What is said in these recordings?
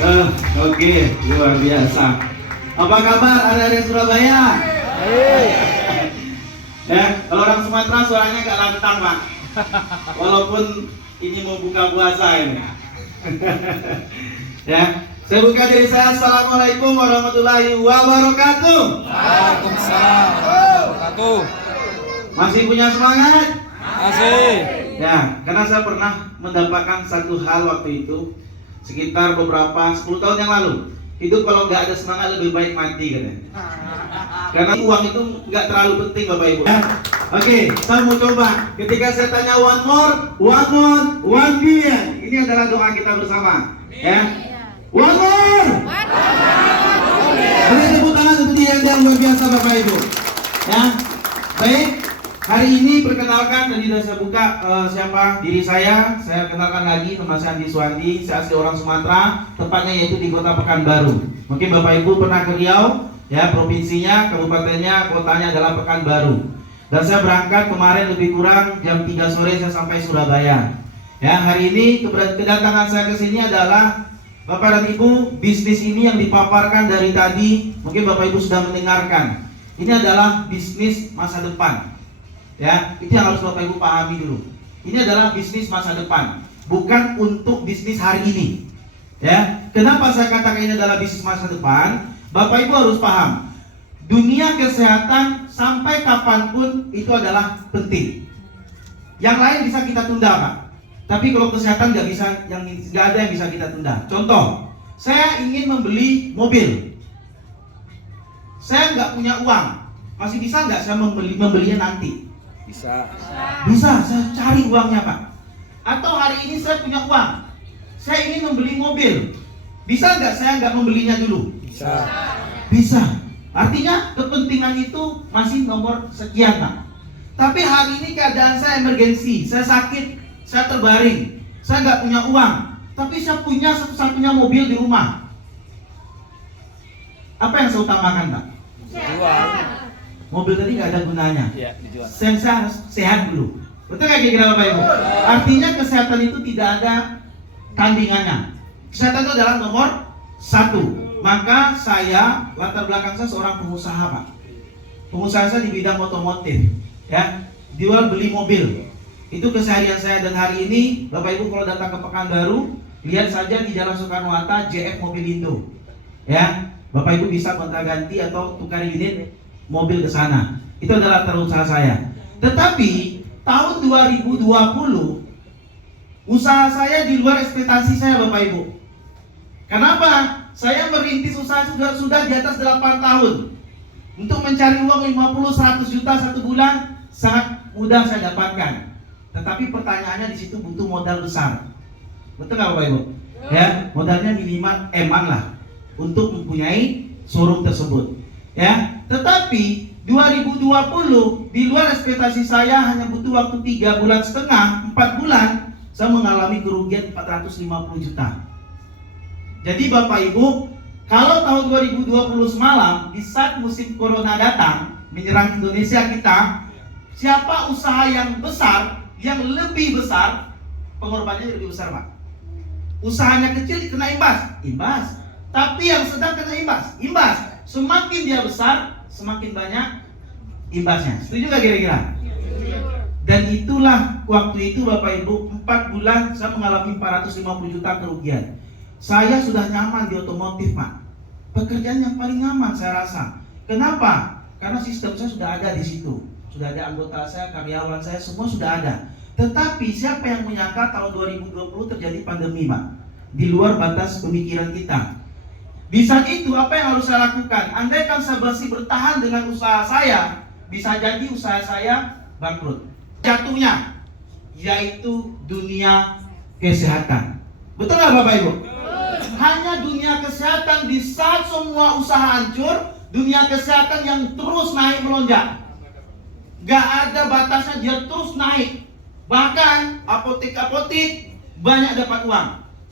Oke, luar biasa. Apa kabar anak-anak Surabaya? Ya, kalau orang Sumatera suaranya agak lantang, Pak. Walaupun ini mau buka puasa ini. Ya, saya buka diri saya. Assalamualaikum warahmatullahi wabarakatuh. Waalaikumsalam warahmatullahi wabarakatuh. Masih punya semangat? Masih. Ya, karena saya pernah mendapatkan satu hal waktu itu sekitar beberapa 10 tahun yang lalu. Hidup kalau nggak ada semangat lebih baik mati katanya. Karena uang itu nggak terlalu penting Bapak Ibu. Ya. Oke, saya mau coba. Ketika saya tanya one more, 1 billion. Ini adalah doa kita bersama. Ya. One more. Beri tepuk tangan untuk dia yang luar biasa Bapak Ibu. Ya. Baik. Hari ini perkenalkan, tadi sudah saya buka siapa diri saya kenalkan lagi, nama saya Andi Suwandi, saya asli orang Sumatera, tepatnya yaitu di Kota Pekanbaru. Mungkin Bapak Ibu pernah ke Riau, ya provinsinya, kabupatennya, kotanya adalah Pekanbaru. Dan saya berangkat kemarin lebih kurang jam 3 sore saya sampai Surabaya. Ya, hari ini kedatangan saya ke sini adalah Bapak dan Ibu, bisnis ini yang dipaparkan dari tadi, mungkin Bapak Ibu sudah mendengarkan. Ini adalah bisnis masa depan. Ya, itu yang harus Bapak Ibu pahami dulu. Ini adalah bisnis masa depan, bukan untuk bisnis hari ini. Ya, kenapa saya katakan ini adalah bisnis masa depan? Bapak Ibu harus paham, dunia kesehatan sampai kapanpun itu adalah penting. Yang lain bisa kita tunda, Pak. Tapi kalau kesehatan nggak ada yang bisa kita tunda. Contoh, saya ingin membeli mobil, saya nggak punya uang, masih bisa nggak saya membelinya nanti? Bisa, saya cari uangnya Pak. Atau hari ini saya punya uang, saya ingin membeli mobil, bisa nggak saya nggak membelinya dulu? Bisa. Artinya kepentingan itu masih nomor sekian Pak. Tapi hari ini keadaan saya emergensi, saya sakit, saya terbaring, saya nggak punya uang, tapi saya punya satu-satunya mobil di rumah. Apa yang saya utamakan Pak? Mobil tadi nggak ada gunanya. Ya, dijual. Saya harus sehat dulu. Betul nggak kira-kira Bapak Ibu? Artinya kesehatan itu tidak ada tandingannya. Kesehatan itu adalah nomor 1. Maka saya, latar belakang saya seorang pengusaha Pak. Pengusaha saya di bidang otomotif. Ya, jual beli mobil. Itu keseharian saya, dan hari ini Bapak Ibu kalau datang ke Pekanbaru, lihat saja di Jalan Soekarno-Hatta JF Mobilindo. Ya, Bapak Ibu bisa gonta-ganti atau tukar unit mobil ke sana. Itu adalah usaha saya. Tetapi tahun 2020 usaha saya di luar ekspektasi saya Bapak Ibu. Kenapa? Saya merintis usaha sudah di atas 8 tahun. Untuk mencari uang 50-100 juta satu bulan sangat mudah saya dapatkan. Tetapi pertanyaannya di situ butuh modal besar. Betul nggak Bapak Ibu? Ya, modalnya minimal eman lah untuk mempunyai showroom tersebut. Ya, tetapi 2020 di luar ekspektasi saya, hanya butuh waktu 3,5 bulan, 4 bulan, saya mengalami kerugian 450 juta. Jadi Bapak Ibu, kalau tahun 2020 semalam di saat musim corona datang menyerang Indonesia kita, siapa usaha yang besar, yang lebih besar, pengorbanannya lebih besar Pak. Usahanya kecil kena imbas. Tapi yang sedang kena imbas. Semakin dia besar, semakin banyak imbasnya. Setuju gak kira-kira? Dan itulah waktu itu Bapak Ibu, 4 bulan saya mengalami 450 juta kerugian. Saya sudah nyaman di otomotif Pak. Pekerjaan yang paling nyaman saya rasa. Kenapa? Karena sistem saya sudah ada di situ. Sudah ada anggota saya, karyawan saya, semua sudah ada. Tetapi siapa yang menyangka tahun 2020 terjadi pandemi Pak? Di luar batas pemikiran kita. Di saat itu apa yang harus saya lakukan? Andaikan saya masih bertahan dengan usaha saya, bisa jadi usaha saya bangkrut. Jatuhnya yaitu dunia kesehatan. Betul nggak Bapak Ibu? Hanya dunia kesehatan, di saat semua usaha hancur, dunia kesehatan yang terus naik melonjak. Gak ada batasnya, dia terus naik. Bahkan apotek-apotek banyak dapat uang.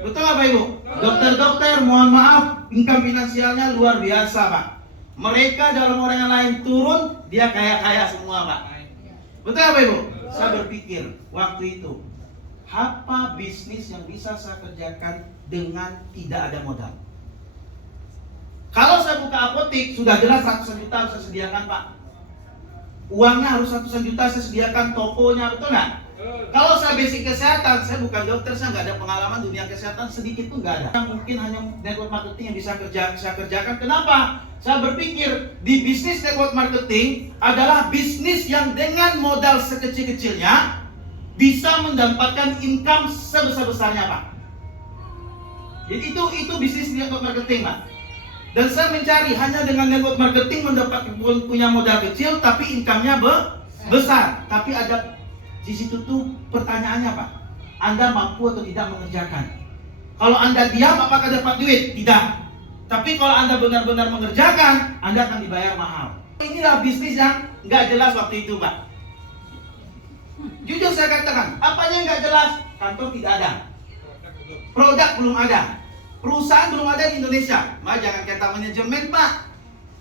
Betul nggak Pak Ibu? Dokter-dokter, mohon maaf, income finansialnya luar biasa Pak. Mereka dalam orang yang lain turun, dia kaya-kaya semua Pak. Betul nggak Pak Ibu? Saya berpikir waktu itu, apa bisnis yang bisa saya kerjakan dengan tidak ada modal? Kalau saya buka apotek, sudah jelas ratusan juta harus saya sediakan, Pak. Uangnya harus ratusan juta saya sediakan, tokonya, betul nggak? Kalau saya basic kesehatan, saya bukan dokter, saya nggak ada pengalaman dunia kesehatan sedikit pun nggak ada. Mungkin hanya network marketing yang bisa saya kerjakan. Kenapa? Saya berpikir di bisnis network marketing adalah bisnis yang dengan modal sekecil-kecilnya bisa mendapatkan income sebesar-besarnya, Pak. Jadi itu bisnis network marketing, Pak. Dan saya mencari hanya dengan network marketing punya modal kecil tapi income-nya besar. Tapi ada di situ tuh pertanyaannya, Pak. Anda mampu atau tidak mengerjakan? Kalau Anda diam, apakah dapat duit? Tidak. Tapi kalau Anda benar-benar mengerjakan, Anda akan dibayar mahal. Inilah bisnis yang nggak jelas waktu itu, Pak. Jujur saya katakan, apanya yang nggak jelas? Kantor tidak ada, produk belum ada, perusahaan belum ada di Indonesia. Jangan kata manajemen, Pak,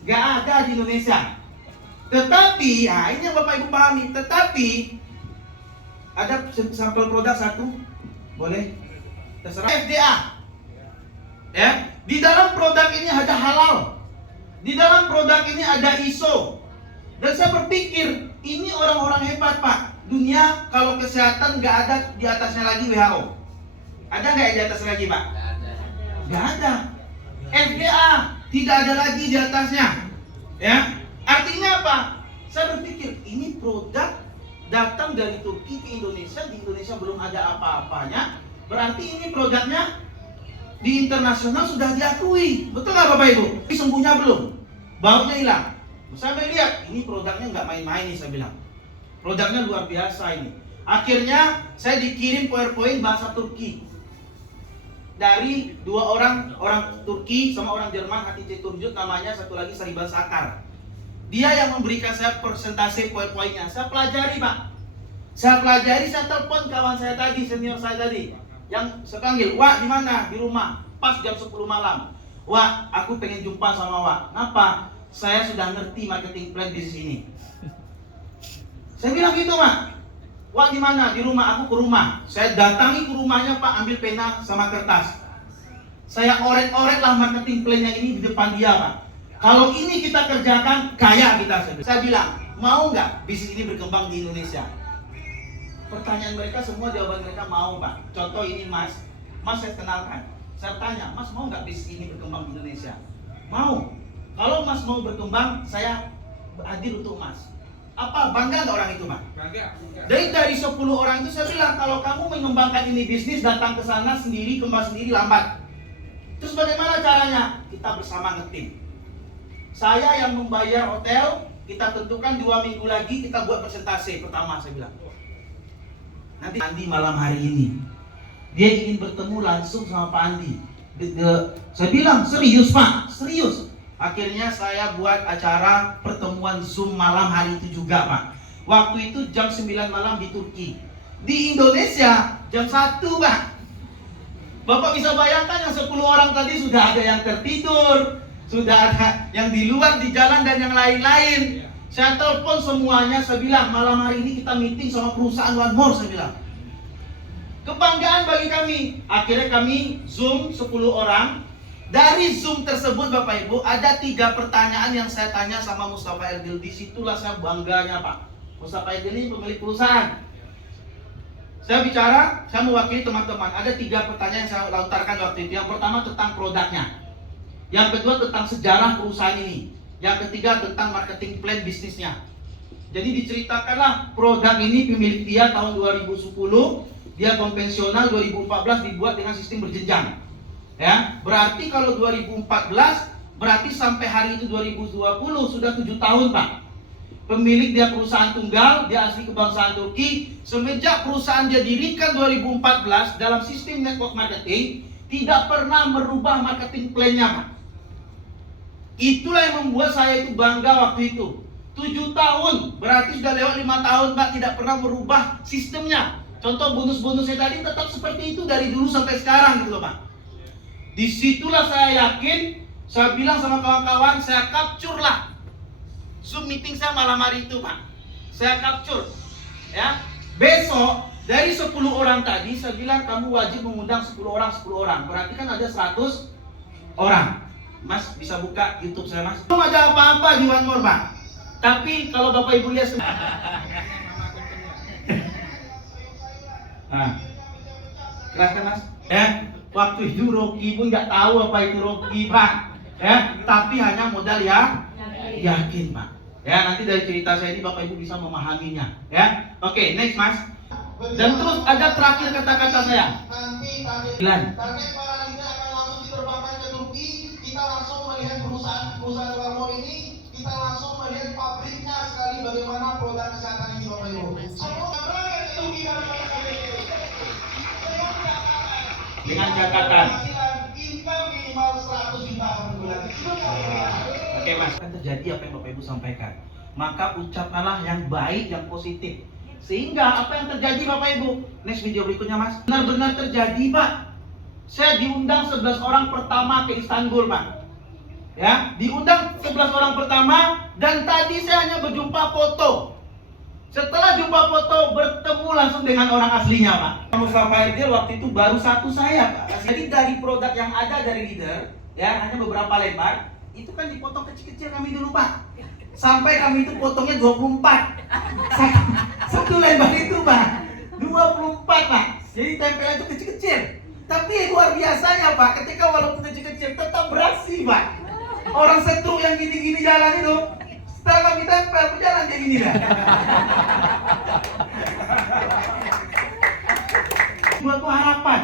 nggak ada di Indonesia. Tetapi, ini yang Bapak Ibu pahami. Tetapi ada sampel produk satu, boleh? Terserah. FDA. Ya, di dalam produk ini ada halal. Di dalam produk ini ada ISO. Dan saya berpikir, ini orang-orang hebat, Pak. Dunia kalau kesehatan nggak ada di atasnya lagi WHO. Ada nggak di atasnya lagi, Pak? Nggak ada. FDA tidak ada lagi di atasnya. Ya, artinya apa? Saya berpikir ini produk datang dari Turki ke Indonesia, di Indonesia belum ada apa-apanya. Berarti ini produknya di internasional sudah diakui. Betul nggak, Bapak Ibu? Tapi sembuhnya belum, baunya hilang. Saya melihat ini produknya nggak main-main nih, saya bilang. Produknya luar biasa ini. Akhirnya saya dikirim PowerPoint bahasa Turki dari dua orang Turki sama orang Jerman, Hatice Turcut namanya, satu lagi Sariban Sakar. Dia yang memberikan saya presentasi PowerPoint-nya. Saya pelajari, Pak. Saya pelajari, saya telepon kawan saya tadi, senior saya tadi, yang saya panggil, "Wak, di mana?" "Di rumah." Pas jam 10 malam. "Wak, aku pengen jumpa sama Wak." "Kenapa?" "Saya sudah ngerti marketing plan bisnis ini." Saya bilang gitu, Pak. "Wak, di mana?" "Di rumah." "Aku ke rumah." Saya datangi ke rumahnya, Pak, ambil pena sama kertas. Saya orek-oreklah marketing plan-nya ini di depan dia, Pak. Kalau ini kita kerjakan, kaya kita. Saya bilang, mau nggak bisnis ini berkembang di Indonesia? Pertanyaan mereka semua, jawaban mereka mau, Pak. Contoh ini, Mas saya kenalkan. Saya tanya, "Mas, mau nggak bisnis ini berkembang di Indonesia?" "Mau." "Kalau Mas mau berkembang, saya hadir untuk Mas." Apa, bangga nggak orang itu, Pak? Bangga. Dari 10 orang itu saya bilang, kalau kamu mengembangkan ini bisnis, datang ke sana sendiri, kembang sendiri, lambat. Terus bagaimana caranya? Kita bersama ngetim. Saya yang membayar hotel, kita tentukan 2 minggu lagi kita buat presentasi pertama, saya bilang. Nanti Andi malam hari ini, dia ingin bertemu langsung sama Pak Andi. Saya bilang, serius, Pak? Serius. Akhirnya saya buat acara pertemuan Zoom malam hari itu juga, Pak. Waktu itu jam 9 malam di Turki. Di Indonesia jam 1, Pak. Bapak bisa bayangkan yang 10 orang tadi sudah ada yang tertidur, sudah ada yang di luar di jalan dan yang lain-lain. Saya telepon semuanya, saya bilang malam hari ini kita meeting sama perusahaan One More, saya bilang. Kebanggaan bagi kami. Akhirnya kami Zoom 10 orang. Dari Zoom tersebut, Bapak Ibu, ada 3 pertanyaan yang saya tanya sama Mustafa Erdil. Disitulah saya bangganya, Pak. Mustafa Erdil ini pemilik perusahaan. Saya bicara, saya mewakili teman-teman. Ada 3 pertanyaan yang saya lontarkan waktu itu. Yang pertama tentang produknya. Yang kedua tentang sejarah perusahaan ini. Yang ketiga tentang marketing plan bisnisnya. Jadi diceritakanlah produk ini pemilik dia tahun 2010. Dia konvensional, 2014 dibuat dengan sistem berjenjang. Ya, berarti kalau 2014 berarti sampai hari itu 2020 sudah 7 tahun, Pak. Pemilik dia perusahaan tunggal, dia asli kebangsaan Turki. Semenjak perusahaan dia dirikan 2014 dalam sistem network marketing, tidak pernah merubah marketing plan-nya, Pak. Itulah yang membuat saya itu bangga waktu itu. 7 tahun, berarti sudah lewat 5 tahun, Pak, tidak pernah merubah sistemnya. Contoh bonus-bonusnya tadi tetap seperti itu dari dulu sampai sekarang gitu loh, Pak. Disitulah saya yakin, saya bilang sama kawan-kawan, saya capture lah Zoom meeting saya malam hari itu, Pak. Saya capture, ya. Besok Dari 10 orang tadi, saya bilang kamu wajib mengundang 10 orang, 10 orang. Berarti kan ada 100 orang. Mas, bisa buka YouTube saya, Mas. Belum ada apa-apa di One More, Pak. Tapi kalau Bapak Ibu lihat nah, keras kan, Mas? Ya, waktu itu Rocky pun nggak tahu apa itu Rocky, Pak. Ya, tapi hanya modal ya yakin, Pak. Ya, nanti dari cerita saya ini Bapak Ibu bisa memahaminya. Ya, oke, next, Mas. Dan terus ada terakhir kata-kata saya. Nanti target para leader akan langsung diterbangkan ke Turki. Kita langsung melihat perusahaan One More ini. Kita langsung melihat pabriknya sekali bagaimana produk kesehatan ini, Bapak Ibu. Semua berangkat ke Turki dengan catatan income minimal 100 juta per bulan. Oke, Mas, akan terjadi apa yang Bapak Ibu sampaikan. Maka ucapkanlah yang baik, yang positif. Sehingga apa yang terjadi Bapak Ibu? Next video berikutnya, Mas. Benar-benar terjadi, Pak. Saya diundang 11 orang pertama ke Istanbul, Pak. Ya, diundang 11 orang pertama dan tadi saya hanya berjumpa foto. Setelah jumpa foto, bertemu langsung dengan orang aslinya, Pak. Mustafa Aidil waktu itu baru satu saya, Pak. Jadi dari produk yang ada dari leader, ya hanya beberapa lembar, itu kan dipotong kecil-kecil kami dulu, Pak. Sampai kami itu potongnya 24. Satu lembar itu, Pak, 24, Pak. Jadi tempelan itu kecil-kecil. Tapi luar biasanya, Pak, ketika walaupun kecil-kecil tetap beraksi, Pak. Orang setru yang gini-gini jalan itu, setelah kami tempel, berjalan kayak gini dah. Suatu harapan.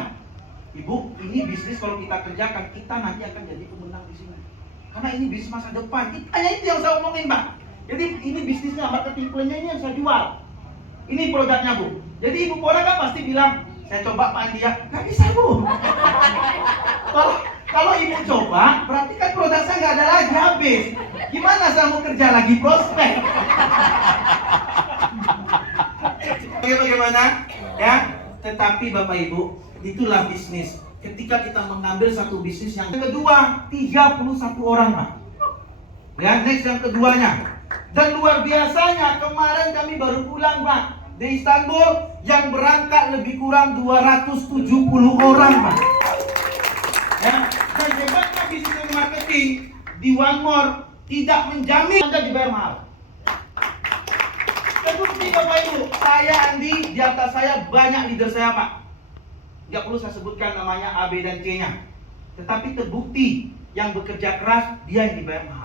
Ibu, ini bisnis kalau kita kerjakan, kita nanti akan jadi pemenang di sini. Karena ini bisnis masa depan. Hanya itu yang saya omongin, Pak. Jadi ini bisnisnya, marketing plan-nya ini yang saya jual. Ini produknya, Bu. Jadi Ibu Pora kan pasti bilang, saya coba Pak Andi ya. Gak bisa, Bu. Kalau Ibu coba, berarti kan produk saya nggak ada lagi, habis. Gimana saya mau kerja lagi, prospek? Bagaimana? Ya, tetapi Bapak Ibu, itulah bisnis. Ketika kita mengambil satu bisnis yang kedua, 31 orang, Pak. Ya, next yang keduanya. Dan luar biasanya, kemarin kami baru pulang, Pak, di Istanbul, yang berangkat lebih kurang 270 orang, Pak. Ya, dan hebatnya bisnis marketing di One More tidak menjamin Anda dibayar mahal. Terbukti, Bapak Ibu, saya Andi, di atas saya banyak leader saya, Pak. Nggak perlu saya sebutkan namanya A, B, dan C-nya. Tetapi terbukti yang bekerja keras, dia yang dibayar mahal.